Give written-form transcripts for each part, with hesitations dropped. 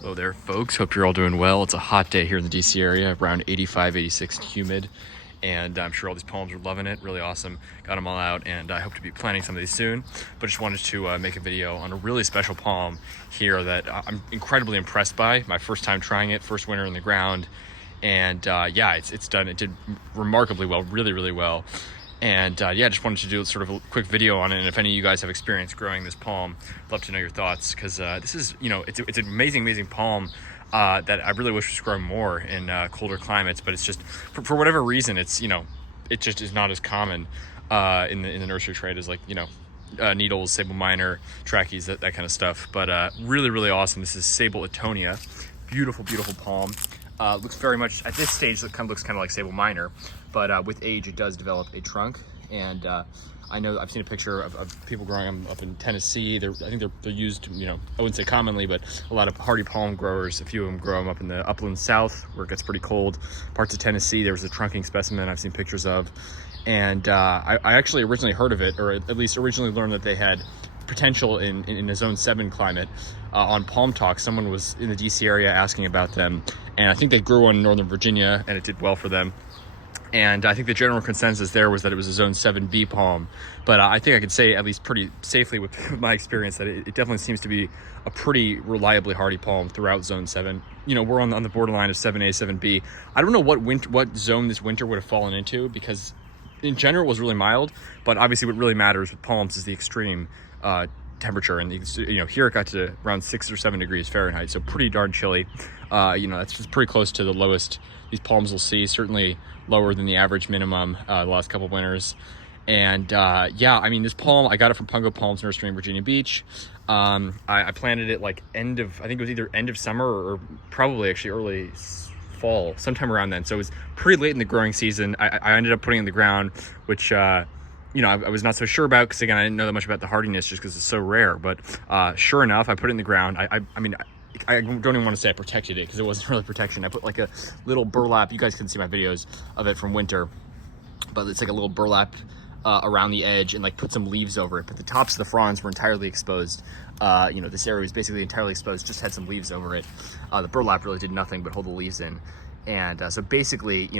Hello there, folks. Hope you're all doing well. It's a hot day here in the DC area, around 85, 86 humid, and I'm sure all these palms are loving it. Really awesome. Got them all out, and I hope to be planting some of these soon. But just wanted to make a video on a really special palm here that I'm incredibly impressed by. My first time trying it, first winter in the ground, and yeah, it's done. It did remarkably well, really well. And yeah, just wanted to do sort of a quick video on it. And if any of you guys have experience growing this palm, I'd love to know your thoughts, because this is, it's an amazing palm that I really wish was growing more in colder climates. But it's just, for whatever reason, it's, it just is not as common in the nursery trade as needles, Sabal minor, trachys, that kind of stuff. But really awesome. This is Sabal etonia. Beautiful palm. Looks very much, at this stage, it looks kind of like Sabal minor, but with age it does develop a trunk. And I know I've seen a picture of people growing them up in Tennessee. I think they're used, I wouldn't say commonly, but a lot of hardy palm growers, a few of them grow them up in the upland south where it gets pretty cold. Parts of Tennessee, there was a trunking specimen I've seen pictures of. And I actually originally heard of it, or at least originally learned that they had potential in a zone 7 climate on Palm Talk. Someone was in the DC area asking about them, and I think they grew one in Northern Virginia and it did well for them. And I think the general consensus there was that it was a zone 7B palm, but I think I could say at least pretty safely with my experience that it definitely seems to be a pretty reliably hardy palm throughout zone 7. We're on the borderline of 7A, 7B. I don't know what zone this winter would have fallen into, because in general it was really mild, but obviously what really matters with palms is the extreme temperature, and here it got to around 6 or 7 degrees Fahrenheit, so pretty darn chilly. That's just pretty close to the lowest these palms will see, certainly lower than the average minimum the last couple of winters. And yeah, I mean, this palm, I got it from Pungo Palms Nursery in Virginia Beach. I planted it like I think it was either end of summer or probably actually early fall, sometime around then. So it was pretty late in the growing season. I ended up putting it in the ground, which I was not so sure about, because again, I didn't know that much about the hardiness just because it's so rare. But sure enough, I put it in the ground. I don't even want to say I protected it, because it wasn't really protection. I put like a little burlap. You guys can see my videos of it from winter, but it's like a little burlap around the edge, and like put some leaves over it. But the tops of the fronds were entirely exposed. This area was basically entirely exposed, just had some leaves over it. The burlap really did nothing but hold the leaves in. And so basically,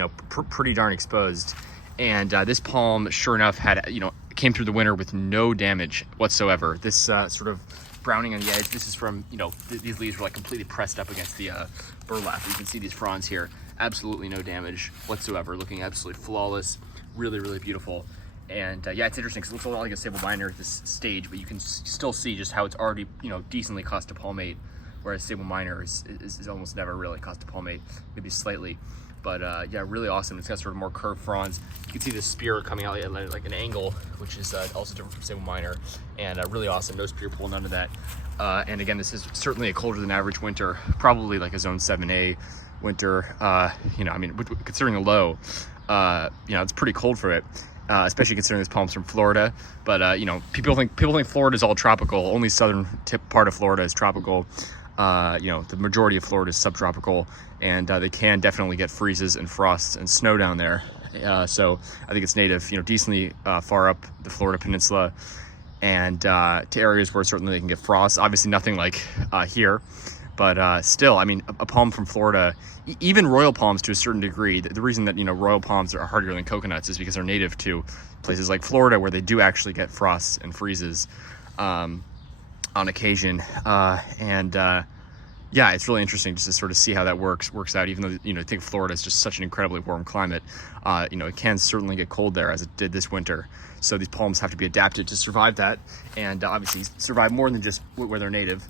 pretty darn exposed. And this palm, sure enough, had, came through the winter with no damage whatsoever. This sort of browning on the edge, this is from, these leaves were like completely pressed up against the burlap. You can see these fronds here, absolutely no damage whatsoever, looking absolutely flawless, really beautiful. And yeah, it's interesting because it looks a lot like a Sabal minor at this stage, but you can still see just how it's already, decently cost to palmate, whereas Sabal minor is almost never really cost to palmate, maybe slightly. But yeah, really awesome. It's got sort of more curved fronds. You can see the spear coming out at like an angle, which is also different from Sabal minor, and really awesome. No spear pull, none of that. And again, this is certainly a colder than average winter, probably like a zone 7A winter. Considering the low, it's pretty cold for it. Especially considering this palm's from Florida. But people think Florida is all tropical. Only southern tip part of Florida is tropical. The majority of Florida is subtropical, and they can definitely get freezes and frosts and snow down there. So I think it's native, decently far up the Florida peninsula, and to areas where certainly they can get frost. Obviously nothing like here, but still, I mean, a palm from Florida, even royal palms to a certain degree, the reason that, royal palms are hardier than coconuts is because they're native to places like Florida, where they do actually get frosts and freezes on occasion. Yeah, it's really interesting just to sort of see how that works out, even though, I think Florida is just such an incredibly warm climate. It can certainly get cold there, as it did this winter. So these palms have to be adapted to survive that, and obviously survive more than just where they're native.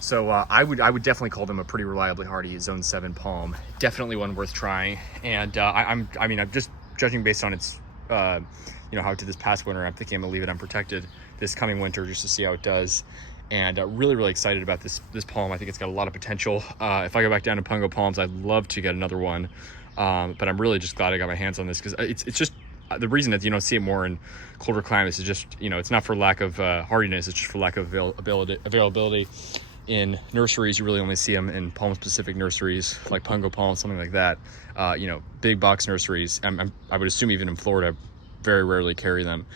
So I would definitely call them a pretty reliably hardy zone 7 palm. Definitely one worth trying. And I'm just judging based on its, how it did this past winter. I'm thinking I'm gonna leave it unprotected this coming winter just to see how it does. And really excited about this palm. I think it's got a lot of potential. If I go back down to Pungo Palms, I'd love to get another one. But I'm really just glad I got my hands on this, because it's just the reason that you don't see it more in colder climates is just, it's not for lack of hardiness, it's just for lack of availability. In nurseries, you really only see them in palm-specific nurseries like Pungo Palms, something like that. Big box nurseries. I would assume even in Florida, very rarely carry them.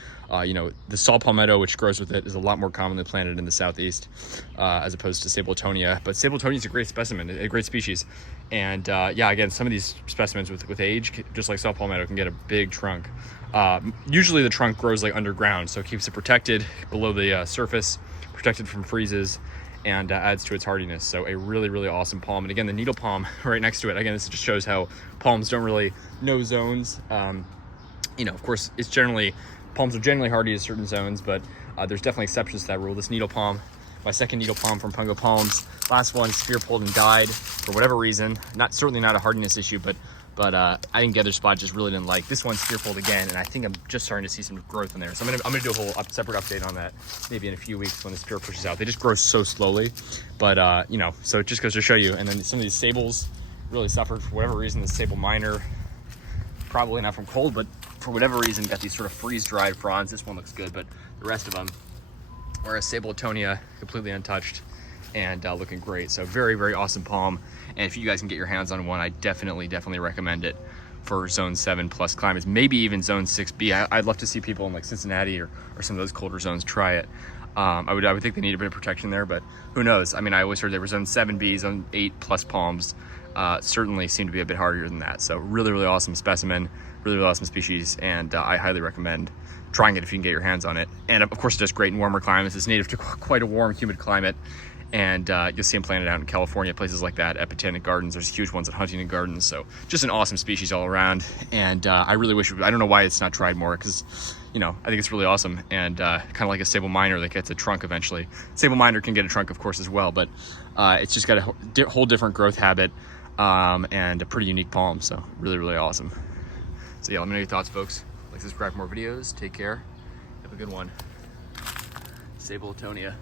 You know, the saw palmetto, which grows with it, is a lot more commonly planted in the southeast as opposed to Sabal etonia. But Sabal etonia is a great specimen, a great species. And yeah, again, some of these specimens with age, just like saw palmetto, can get a big trunk. Usually the trunk grows like underground, so it keeps it protected below the surface, protected from freezes, and adds to its hardiness. So a really, really awesome palm. And again, the needle palm right next to it, again, this just shows how palms don't really know zones. You know, of course, palms are generally hardy to certain zones, but there's definitely exceptions to that rule. This needle palm, my second needle palm from Pungo Palms, last one spear pulled and died for whatever reason. Certainly not a hardiness issue, but I think the other spot just really didn't like. This one spear pulled again, and I think I'm just starting to see some growth in there. So I'm gonna do a whole separate update on that maybe in a few weeks when the spear pushes out. They just grow so slowly, but you know, so it just goes to show you. And then some of these sables really suffered for whatever reason. The sable minor, probably not from cold, but for whatever reason, got these sort of freeze-dried fronds. This one looks good, but the rest of them, whereas Sabal etonia, completely untouched and looking great. So very, very awesome palm. And if you guys can get your hands on one, I definitely recommend it for zone 7 plus climates, maybe even zone 6B. I'd love to see people in like Cincinnati or some of those colder zones try it. I would think they need a bit of protection there, but who knows? I mean, I always heard there were zone 7B, zone 8 plus palms. Certainly seem to be a bit harder than that. So really, really awesome specimen, really, really awesome species, and I highly recommend trying it if you can get your hands on it. And of course, it does great in warmer climates. It's native to quite a warm, humid climate, and you'll see them planted out in California, places like that, at Botanic Gardens. There's huge ones at Huntington Gardens. So just an awesome species all around. And I really wish, I don't know why it's not tried more, because, you know, I think it's really awesome, and kind of like a Sabal minor that gets a trunk eventually. Sabal minor can get a trunk, of course, as well, but it's just got a whole different growth habit. And a pretty unique palm, so really, really awesome. So yeah, let me know your thoughts, folks. Like, subscribe for more videos. Take care. Have a good one. Sabal etonia.